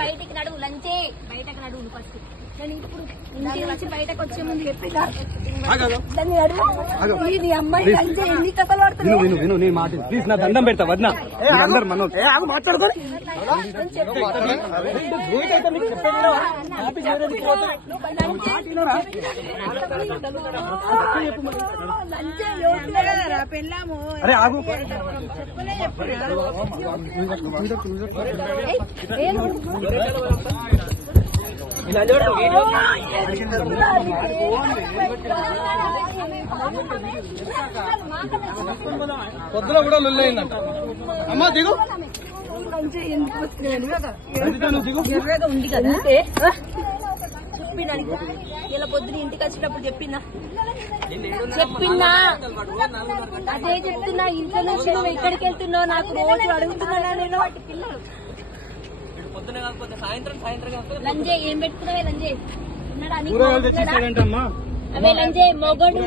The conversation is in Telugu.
బయటికి నడువు లంచే బయటకు నడువు ఫస్ట్ నేను ఇప్పుడు ఇంటి నుంచి బయటకు వచ్చే ముందు చెప్పినా నీ అమ్మాయి లంచే ఎన్ని కథలు పడుతుంది విను నీ మాట ప్లీజ్ నా దండం పెడతా వద్దా అందరు మనం మాట్లాడుకోండి అరే ఆగు పొద్దున కూడా లొల్లయిందంట అమ్మా దిగు ఉంది కదా చెప్పినా ఇలా పొద్దున ఇంటికి వచ్చినప్పుడు చెప్పినా అదే చెప్తున్నా ఇంట్లో నుంచి నువ్వు ఎక్కడికి వెళ్తున్నావు నాకు రోజు అడుగుతున్నా నేను వాటి పిల్లలు లంజే ఏం పెట్టుకున్నావే లంజే ఉన్నాడా అవే లంజే మొగడు